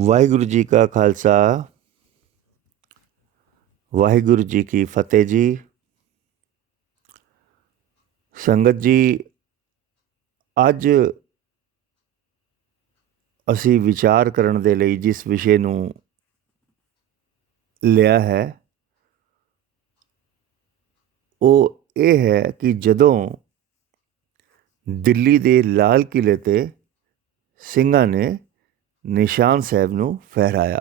ਵਾਹਿਗੁਰੂ ਜੀ ਕਾ ਖਾਲਸਾ, ਵਾਹਿਗੁਰੂ ਜੀ ਕੀ ਫਤਿਹ ਜੀ। ਸੰਗਤ ਜੀ, ਅੱਜ ਅਸੀਂ ਵਿਚਾਰ ਕਰਨ ਦੇ ਲਈ ਜਿਸ ਵਿਸ਼ੇ ਨੂੰ ਲਿਆ ਹੈ ਉਹ ਇਹ ਹੈ ਕਿ ਜਦੋਂ ਦਿੱਲੀ ਦੇ ਲਾਲ ਕਿਲ੍ਹੇ 'ਤੇ ਸਿੰਘਾਂ ਨੇ ਨਿਸ਼ਾਨ ਸਾਹਿਬ ਨੂੰ ਫਹਿਰਾਇਆ।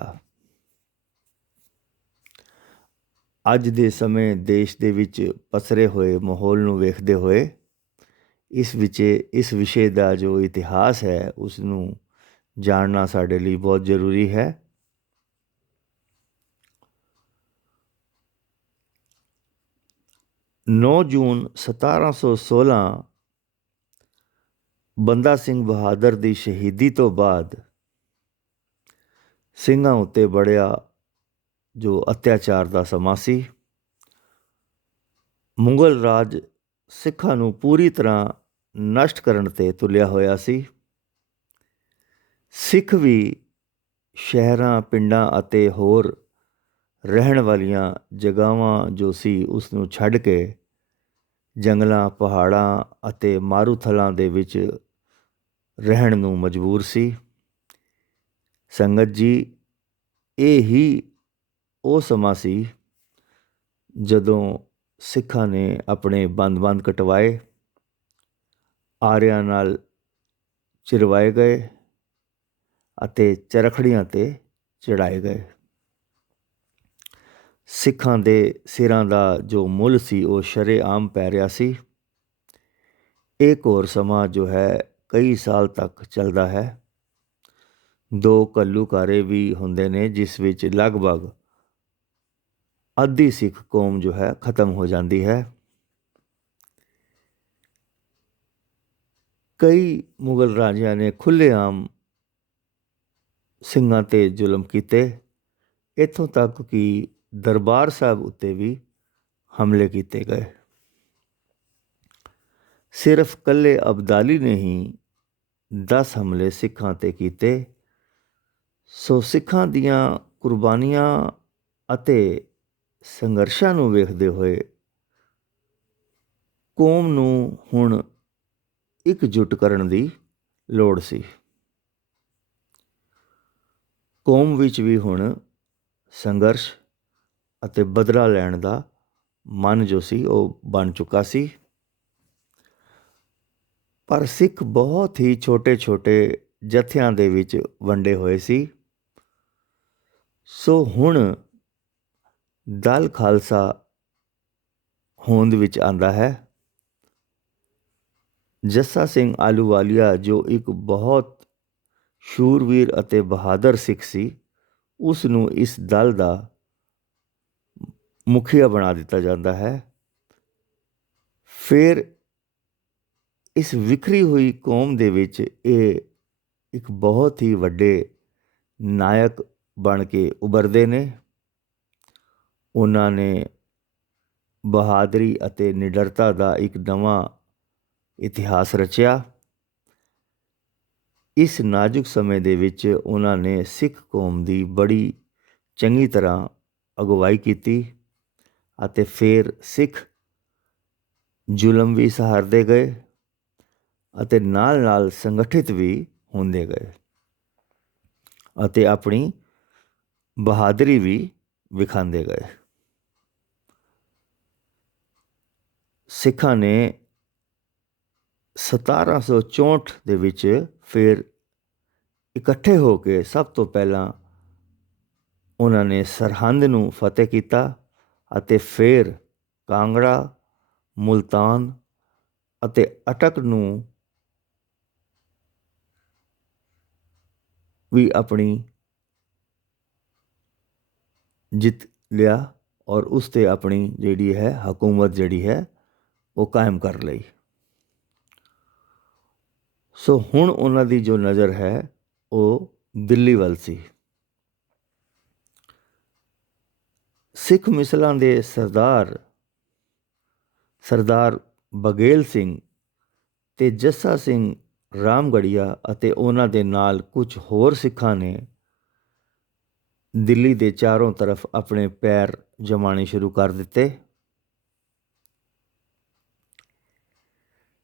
ਅੱਜ ਦੇ ਸਮੇਂ ਦੇਸ਼ ਦੇ ਵਿੱਚ ਪਸਰੇ ਹੋਏ ਮਾਹੌਲ ਨੂੰ ਵੇਖਦੇ ਹੋਏ ਇਸ ਵਿਸ਼ੇ ਦਾ ਜੋ ਇਤਿਹਾਸ ਹੈ ਉਸ ਨੂੰ ਜਾਣਨਾ ਸਾਡੇ ਲਈ ਬਹੁਤ ਜ਼ਰੂਰੀ ਹੈ। 9 ਜੂਨ 1716 ਬੰਦਾ ਸਿੰਘ ਬਹਾਦਰ ਦੀ ਸ਼ਹੀਦੀ ਤੋਂ ਬਾਅਦ ਸਿੰਘਾਂ ਉੱਤੇ ਬੜਿਆ ਜੋ ਅਤਿਆਚਾਰ ਦਾ ਸਮਾਂ ਸੀ। ਮੁਗਲ ਰਾਜ ਸਿੱਖਾਂ ਨੂੰ ਪੂਰੀ ਤਰ੍ਹਾਂ ਨਸ਼ਟ ਕਰਨ 'ਤੇ ਤੁਲਿਆ ਹੋਇਆ ਸੀ। ਸਿੱਖ ਵੀ ਸ਼ਹਿਰਾਂ, ਪਿੰਡਾਂ ਅਤੇ ਹੋਰ ਰਹਿਣ ਵਾਲੀਆਂ ਜਗ੍ਹਾਵਾਂ ਜੋ ਸੀ ਉਸ ਨੂੰ ਛੱਡ ਕੇ ਜੰਗਲਾਂ, ਪਹਾੜਾਂ ਅਤੇ ਮਾਰੂਥਲਾਂ ਦੇ ਵਿੱਚ ਰਹਿਣ ਨੂੰ ਮਜਬੂਰ ਸੀ। ਸੰਗਤ ਜੀ, ਇਹ ਹੀ ਉਹ ਸਮਾਂ ਸੀ ਜਦੋਂ ਸਿੱਖਾਂ ਨੇ ਆਪਣੇ ਬੰਦ ਕਟਵਾਏ, ਆਰਿਆਂ ਨਾਲ ਚਿਰਵਾਏ ਗਏ ਅਤੇ ਚਰਖੜੀਆਂ 'ਤੇ ਚੜਾਏ ਗਏ। ਸਿੱਖਾਂ ਦੇ ਸਿਰਾਂ ਦਾ ਜੋ ਮੁੱਲ ਸੀ ਉਹ ਸ਼ਰੇਆਮ ਪੈ ਰਿਹਾ ਸੀ। ਇਹ ਘੋਰ ਸਮਾਂ ਜੋ ਹੈ ਕਈ ਸਾਲ ਤੱਕ ਚੱਲਦਾ ਹੈ। 2 ਘੱਲੂਘਾਰੇ ਵੀ ਹੁੰਦੇ ਨੇ ਜਿਸ ਵਿੱਚ ਲਗਭਗ ਅੱਧੀ ਸਿੱਖ ਕੌਮ ਜੋ ਹੈ ਖਤਮ ਹੋ ਜਾਂਦੀ ਹੈ। ਕਈ ਮੁਗਲ ਰਾਜਿਆਂ ਨੇ ਖੁੱਲ੍ਹੇਆਮ ਸਿੰਘਾਂ 'ਤੇ ਜ਼ੁਲਮ ਕੀਤੇ, ਇੱਥੋਂ ਤੱਕ ਕਿ ਦਰਬਾਰ ਸਾਹਿਬ ਉੱਤੇ ਵੀ ਹਮਲੇ ਕੀਤੇ ਗਏ। ਸਿਰਫ ਇਕੱਲੇ ਅਬਦਾਲੀ ਨੇ ਹੀ 10 ਹਮਲੇ ਸਿੱਖਾਂ 'ਤੇ ਕੀਤੇ। ਸੋ ਸਿੱਖਾਂ ਦੀਆਂ ਕੁਰਬਾਨੀਆਂ ਅਤੇ ਸੰਘਰਸ਼ਾਂ ਨੂੰ ਵੇਖਦੇ ਹੋਏ ਕੌਮ ਨੂੰ ਹੁਣ ਇਕਜੁੱਟ ਕਰਨ ਦੀ ਲੋੜ ਸੀ। ਕੌਮ ਵਿੱਚ ਵੀ ਹੁਣ ਸੰਘਰਸ਼ ਅਤੇ ਬਦਲਾ ਲੈਣ ਦਾ ਮਨ ਜੋ ਸੀ ਉਹ ਬਣ ਚੁੱਕਾ ਸੀ। ਪਰ ਸਿੱਖ ਬਹੁਤ ਹੀ ਛੋਟੇ ਜਥਿਆਂ ਦੇ ਵਿੱਚ ਵੰਡੇ ਹੋਏ ਸੀ। ਸੋ ਹੁਣ ਦਲ ਖਾਲਸਾ ਹੋਂਦ ਵਿੱਚ ਆਂਦਾ ਹੈ। ਜੱਸਾ ਸਿੰਘ ਆਹਲੂਵਾਲੀਆ ਜੋ ਇੱਕ ਬਹੁਤ ਸ਼ੂਰਵੀਰ ਅਤੇ ਬਹਾਦਰ ਸਿੱਖ ਸੀ, ਉਸ ਨੂੰ ਇਸ ਦਲ ਦਾ ਮੁਖੀਆ ਬਣਾ ਦਿੱਤਾ ਜਾਂਦਾ ਹੈ। ਫਿਰ ਇਸ ਵਿਖਰੀ ਹੋਈ ਕੌਮ ਦੇ ਵਿੱਚ ਇਹ ਇੱਕ ਬਹੁਤ ਹੀ ਵੱਡੇ ਨਾਇਕ ਬਣ ਕੇ ਉਭਰਦੇ ਨੇ। ਉਹਨਾਂ ਨੇ ਬਹਾਦਰੀ ਅਤੇ ਨਿਡਰਤਾ ਦਾ ਇੱਕ ਨਵਾਂ ਇਤਿਹਾਸ ਰਚਿਆ। ਇਸ ਨਾਜ਼ੁਕ ਸਮੇਂ ਦੇ ਵਿੱਚ ਉਹਨਾਂ ਨੇ ਸਿੱਖ ਕੌਮ ਦੀ ਬੜੀ ਚੰਗੀ ਤਰ੍ਹਾਂ ਅਗਵਾਈ ਕੀਤੀ ਅਤੇ ਫਿਰ ਸਿੱਖ ਜ਼ੁਲਮ ਵੀ ਸਹਾਰਦੇ ਗਏ ਅਤੇ ਨਾਲ ਸੰਗਠਿਤ ਵੀ ਹੁੰਦੇ ਗਏ ਅਤੇ ਆਪਣੀ ਬਹਾਦਰੀ ਵੀ ਵਿਖਾਉਂਦੇ ਗਏ। ਸਿੱਖਾਂ ਨੇ 1764 ਦੇ ਵਿੱਚ ਫਿਰ ਇਕੱਠੇ ਹੋ ਕੇ ਸਭ ਤੋਂ ਪਹਿਲਾਂ ਉਹਨਾਂ ਨੇ ਸਰਹੰਦ ਨੂੰ ਫਤਿਹ ਕੀਤਾ ਅਤੇ ਫਿਰ ਕਾਂਗੜਾ, ਮੁਲਤਾਨ ਅਤੇ ਅਟਕ ਨੂੰ ਵੀ ਆਪਣੀ ਜਿੱਤ ਲਿਆ ਔਰ ਉਸ 'ਤੇ ਆਪਣੀ ਜਿਹੜੀ ਹੈ ਹਕੂਮਤ ਜਿਹੜੀ ਹੈ ਉਹ ਕਾਇਮ ਕਰ ਲਈ। ਸੋ ਹੁਣ ਉਹਨਾਂ ਦੀ ਜੋ ਨਜ਼ਰ ਹੈ ਉਹ ਦਿੱਲੀ ਵੱਲ ਸੀ। ਸਿੱਖ ਮਿਸਲਾਂ ਦੇ ਸਰਦਾਰ ਬਘੇਲ ਸਿੰਘ ਤੇ ਜੱਸਾ ਸਿੰਘ ਰਾਮਗੜੀਆ ਅਤੇ ਉਹਨਾਂ ਦੇ ਨਾਲ ਕੁਝ ਹੋਰ ਸਿੱਖਾਂ ਨੇ ਦਿੱਲੀ ਦੇ ਚਾਰੋਂ ਤਰਫ ਆਪਣੇ ਪੈਰ ਜਮਾਣੇ ਸ਼ੁਰੂ ਕਰ ਦਿੱਤੇ।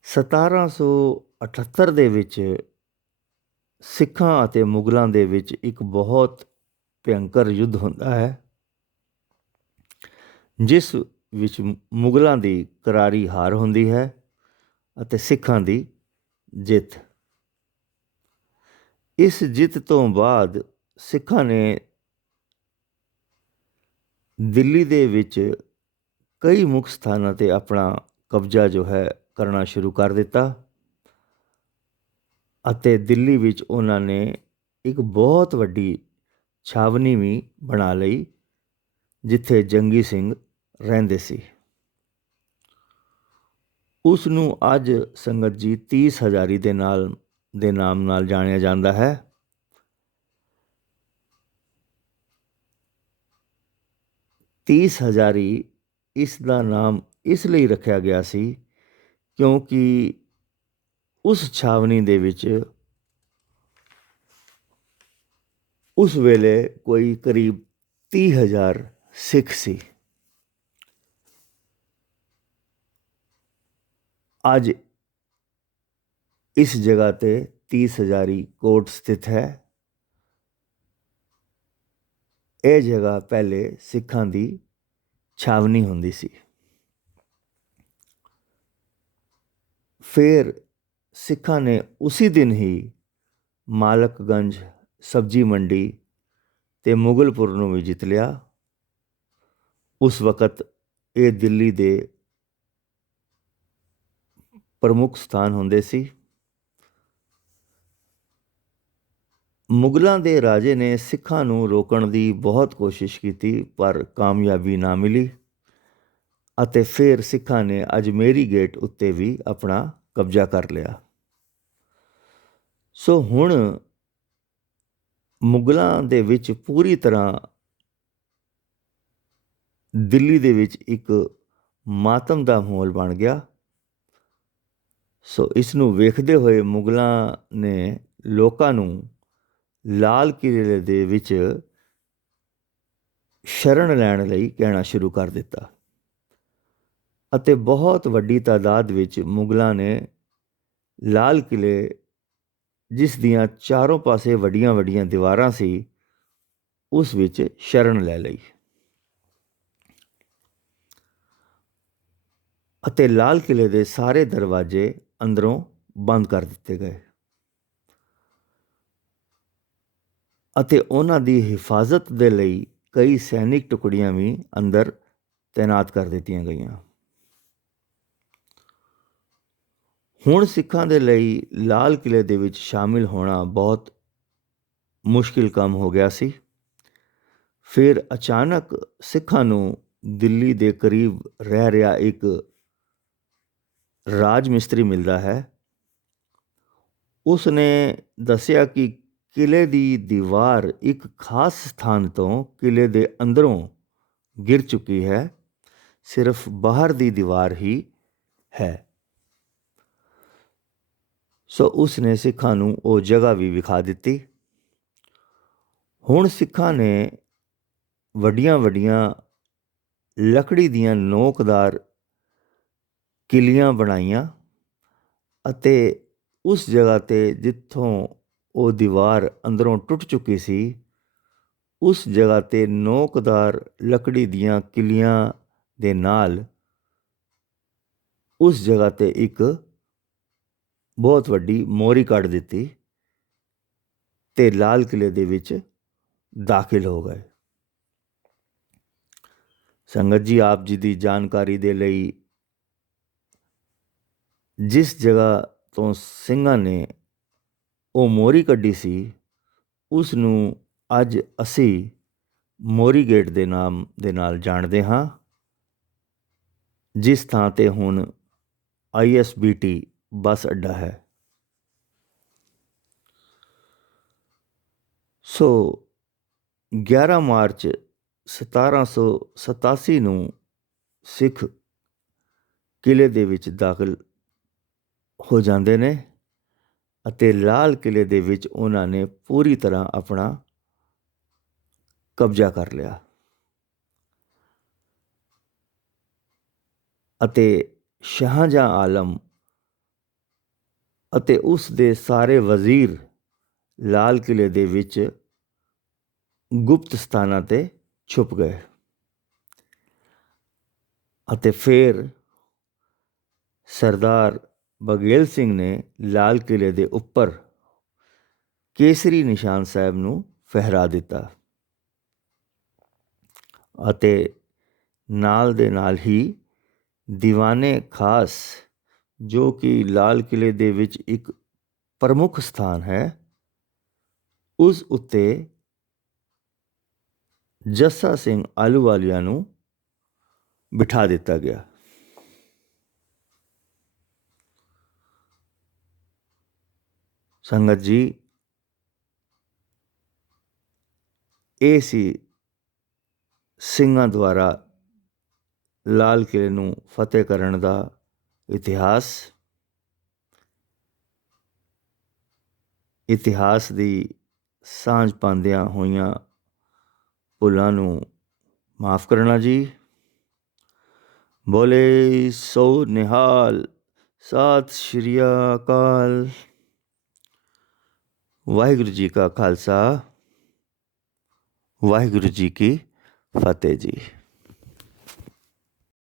1778 ਦੇ ਵਿੱਚ ਸਿੱਖਾਂ ਅਤੇ ਮੁਗਲਾਂ ਦੇ ਵਿੱਚ ਇੱਕ ਬਹੁਤ ਭਿਅੰਕਰ ਯੁੱਧ ਹੁੰਦਾ ਹੈ, ਜਿਸ ਵਿੱਚ ਮੁਗਲਾਂ ਦੀ ਕਰਾਰੀ ਹਾਰ ਹੁੰਦੀ ਹੈ ਅਤੇ ਸਿੱਖਾਂ ਦੀ ਜਿੱਤ। ਇਸ ਜਿੱਤ ਤੋਂ ਬਾਅਦ ਸਿੱਖਾਂ ਨੇ ਦਿੱਲੀ ਦੇ ਵਿੱਚ ਕਈ ਮੁੱਖ ਸਥਾਨਾਂ 'ਤੇ ਆਪਣਾ ਕਬਜ਼ਾ ਜੋ ਹੈ ਕਰਨਾ ਸ਼ੁਰੂ ਕਰ ਦਿੱਤਾ ਅਤੇ ਦਿੱਲੀ ਵਿੱਚ ਉਹਨਾਂ ਨੇ ਇੱਕ ਬਹੁਤ ਵੱਡੀ ਛਾਵਨੀ ਵੀ ਬਣਾ ਲਈ, ਜਿੱਥੇ ਜੰਗੀ ਸਿੰਘ ਰਹਿੰਦੇ ਸੀ। ਉਸ ਨੂੰ ਅੱਜ ਸੰਗਤ ਜੀ 30 ਹਜ਼ਾਰੀ ਦੇ ਨਾਮ ਨਾਲ ਜਾਣਿਆ ਜਾਂਦਾ ਹੈ। ਤੀਸ ਹਜ਼ਾਰੀ ਇਸ ਦਾ ਨਾਮ ਇਸ ਲਈ ਰੱਖਿਆ ਗਿਆ ਸੀ ਕਿਉਂਕਿ ਉਸ ਛਾਵਨੀ ਦੇ ਵਿੱਚ ਉਸ ਵੇਲੇ ਕੋਈ ਕਰੀਬ 30,000 ਸਿੱਖ ਸੀ। ਅੱਜ ਇਸ ਜਗ੍ਹਾ 'ਤੇ 30 ਹਜ਼ਾਰੀ ਕੋਟ ਸਥਿਤ ਹੈ। ਇਹ ਜਗ੍ਹਾ ਪਹਿਲੇ ਸਿੱਖਾਂ ਦੀ ਛਾਵਨੀ ਹੁੰਦੀ ਸੀ। ਫਿਰ ਸਿੱਖਾਂ ਨੇ ਉਸੇ ਦਿਨ ਹੀ ਮਾਲਕਗੰਜ, ਸਬਜ਼ੀ ਮੰਡੀ ਅਤੇ ਮੁਗਲਪੁਰ ਨੂੰ ਵੀ ਜਿੱਤ ਲਿਆ। ਉਸ ਵਕਤ ਇਹ ਦਿੱਲੀ ਦੇ ਪ੍ਰਮੁੱਖ ਸਥਾਨ ਹੁੰਦੇ ਸੀ। ਮੁਗਲਾਂ ਦੇ ਰਾਜੇ ਨੇ ਸਿੱਖਾਂ ਨੂੰ ਰੋਕਣ ਦੀ ਬਹੁਤ ਕੋਸ਼ਿਸ਼ ਕੀਤੀ, ਪਰ ਕਾਮਯਾਬੀ ਨਾ ਮਿਲੀ ਅਤੇ ਫਿਰ ਸਿੱਖਾਂ ਨੇ ਅਜਮੇਰੀ ਗੇਟ ਉੱਤੇ ਵੀ ਆਪਣਾ ਕਬਜ਼ਾ ਕਰ ਲਿਆ। ਸੋ ਹੁਣ ਮੁਗਲਾਂ ਦੇ ਵਿੱਚ ਪੂਰੀ ਤਰ੍ਹਾਂ ਦਿੱਲੀ ਦੇ ਵਿੱਚ ਇੱਕ ਮਾਤਮ ਦਾ ਮਾਹੌਲ ਬਣ ਗਿਆ। ਸੋ ਇਸ ਨੂੰ ਵੇਖਦੇ ਹੋਏ ਮੁਗਲਾਂ ਨੇ ਲੋਕਾਂ ਨੂੰ ਲਾਲ ਕਿਲ੍ਹੇ ਦੇ ਵਿੱਚ ਸ਼ਰਨ ਲੈਣ ਲਈ ਕਹਿਣਾ ਸ਼ੁਰੂ ਕਰ ਦਿੱਤਾ ਅਤੇ ਬਹੁਤ ਵੱਡੀ ਤਾਦਾਦ ਵਿੱਚ ਮੁਗਲਾਂ ਨੇ ਲਾਲ ਕਿਲ੍ਹੇ, ਜਿਸ ਦੀਆਂ ਚਾਰੋਂ ਪਾਸੇ ਵੱਡੀਆਂ ਵੱਡੀਆਂ ਦੀਵਾਰਾਂ ਸੀ, ਉਸ ਵਿੱਚ ਸ਼ਰਨ ਲੈ ਲਈ ਅਤੇ ਲਾਲ ਕਿਲ੍ਹੇ ਦੇ ਸਾਰੇ ਦਰਵਾਜ਼ੇ ਅੰਦਰੋਂ ਬੰਦ ਕਰ ਦਿੱਤੇ ਗਏ ਅਤੇ ਉਹਨਾਂ ਦੀ ਹਿਫਾਜ਼ਤ ਦੇ ਲਈ ਕਈ ਸੈਨਿਕ ਟੁਕੜੀਆਂ ਵੀ ਅੰਦਰ ਤੈਨਾਤ ਕਰ ਦਿੱਤੀਆਂ ਗਈਆਂ। ਹੁਣ ਸਿੱਖਾਂ ਦੇ ਲਈ ਲਾਲ ਕਿਲ੍ਹੇ ਦੇ ਵਿੱਚ ਸ਼ਾਮਿਲ ਹੋਣਾ ਬਹੁਤ ਮੁਸ਼ਕਿਲ ਕੰਮ ਹੋ ਗਿਆ ਸੀ। ਫਿਰ ਅਚਾਨਕ ਸਿੱਖਾਂ ਨੂੰ ਦਿੱਲੀ ਦੇ ਕਰੀਬ ਰਹਿ ਰਿਹਾ ਇੱਕ ਰਾਜ ਮਿਸਤਰੀ ਮਿਲਦਾ ਹੈ। ਉਸ ਨੇ ਦੱਸਿਆ ਕਿ ਕਿਲ੍ਹੇ ਦੀ ਦੀਵਾਰ ਇੱਕ ਖਾਸ ਸਥਾਨ ਤੋਂ ਕਿਲ੍ਹੇ ਦੇ ਅੰਦਰੋਂ ਗਿਰ ਚੁੱਕੀ ਹੈ, ਸਿਰਫ ਬਾਹਰ ਦੀ ਦੀਵਾਰ ਹੀ ਹੈ। ਸੋ ਉਸ ਨੇ ਸਿੱਖਾਂ ਨੂੰ ਉਹ ਜਗ੍ਹਾ ਵੀ ਵਿਖਾ ਦਿੱਤੀ। ਹੁਣ ਸਿੱਖਾਂ ਨੇ ਵੱਡੀਆਂ ਵੱਡੀਆਂ ਲੱਕੜੀ ਦੀਆਂ ਨੋਕਦਾਰ ਕਿੱਲੀਆਂ ਬਣਾਈਆਂ ਅਤੇ ਉਸ ਜਗ੍ਹਾ 'ਤੇ ਜਿੱਥੋਂ ਉਹ ਦੀਵਾਰ ਅੰਦਰੋਂ ਟੁੱਟ ਚੁੱਕੀ ਸੀ, ਉਸ ਜਗ੍ਹਾ 'ਤੇ ਨੋਕਦਾਰ ਲੱਕੜੀ ਦੀਆਂ ਕਿੱਲੀਆਂ ਦੇ ਨਾਲ ਉਸ ਜਗ੍ਹਾ 'ਤੇ ਇੱਕ ਬਹੁਤ ਵੱਡੀ ਮੋਹਰੀ ਕੱਢ ਦਿੱਤੀ ਅਤੇ ਲਾਲ ਕਿਲ੍ਹੇ ਦੇ ਵਿੱਚ ਦਾਖਲ ਹੋ ਗਏ। ਸੰਗਤ ਜੀ, ਆਪ ਜੀ ਦੀ ਜਾਣਕਾਰੀ ਦੇ ਲਈ, ਜਿਸ ਜਗ੍ਹਾ ਤੋਂ ਸਿੰਘਾਂ ਨੇ ਉਹ ਮੋਹਰੀ ਕੱਢੀ ਸੀ, ਉਸ ਨੂੰ ਅੱਜ ਅਸੀਂ ਮੋਹਰੀ ਗੇਟ ਦੇ ਨਾਮ ਦੇ ਨਾਲ ਜਾਣਦੇ ਹਾਂ, ਜਿਸ ਥਾਂ 'ਤੇ ਹੁਣ ISBT ਬੱਸ ਅੱਡਾ ਹੈ। ਸੋ 11 ਮਾਰਚ 1787 ਨੂੰ ਸਿੱਖ ਕਿਲ੍ਹੇ ਦੇ ਵਿੱਚ ਦਾਖਲ ਹੋ ਜਾਂਦੇ ਨੇ ਅਤੇ ਲਾਲ ਕਿਲ੍ਹੇ ਦੇ ਵਿੱਚ ਉਹਨਾਂ ਨੇ ਪੂਰੀ ਤਰ੍ਹਾਂ ਆਪਣਾ ਕਬਜ਼ਾ ਕਰ ਲਿਆ ਅਤੇ ਸ਼ਾਹਜਹਾਂ ਆਲਮ ਅਤੇ ਉਸ ਦੇ ਸਾਰੇ ਵਜ਼ੀਰ ਲਾਲ ਕਿਲ੍ਹੇ ਦੇ ਵਿੱਚ ਗੁਪਤ ਸਥਾਨਾਂ 'ਤੇ ਛੁਪ ਗਏ ਅਤੇ ਫਿਰ ਸਰਦਾਰ ਬਘੇਲ ਸਿੰਘ ਨੇ ਲਾਲ ਕਿਲ੍ਹੇ ਦੇ ਉੱਪਰ ਕੇਸਰੀ ਨਿਸ਼ਾਨ ਸਾਹਿਬ ਨੂੰ ਫਹਿਰਾ ਦਿੱਤਾ ਅਤੇ ਨਾਲ ਦੇ ਨਾਲ ਹੀ ਦੀਵਾਨੇ ਖਾਸ, ਜੋ ਕਿ ਲਾਲ ਕਿਲ੍ਹੇ ਦੇ ਵਿੱਚ ਇੱਕ ਪ੍ਰਮੁੱਖ ਸਥਾਨ ਹੈ, ਉਸ ਉੱਤੇ ਜੱਸਾ ਸਿੰਘ ਆਹਲੂਵਾਲੀਆ ਨੂੰ ਬਿਠਾ ਦਿੱਤਾ ਗਿਆ। ਸੰਗਤ ਜੀ, ਇਹ ਸੀ ਸਿੰਘਾਂ ਦੁਆਰਾ ਲਾਲ ਕਿਲ੍ਹੇ ਨੂੰ ਫਤਿਹ ਕਰਨ ਦਾ ਇਤਿਹਾਸ। ਇਤਿਹਾਸ ਦੀ ਸਾਂਝ ਪਾਉਂਦਿਆਂ ਹੋਈਆਂ ਭੁੱਲਾਂ ਨੂੰ ਮਾਫ਼ ਕਰਨਾ ਜੀ। ਬੋਲੇ ਸੋ ਨਿਹਾਲ, ਸਤਿ ਸ਼੍ਰੀ ਅਕਾਲ। ਵਾਹਿਗੁਰੂ ਜੀ ਕਾ ਖਾਲਸਾ, ਵਾਹਿਗੁਰੂ ਜੀ ਕੀ ਫਤਿਹ ਜੀ।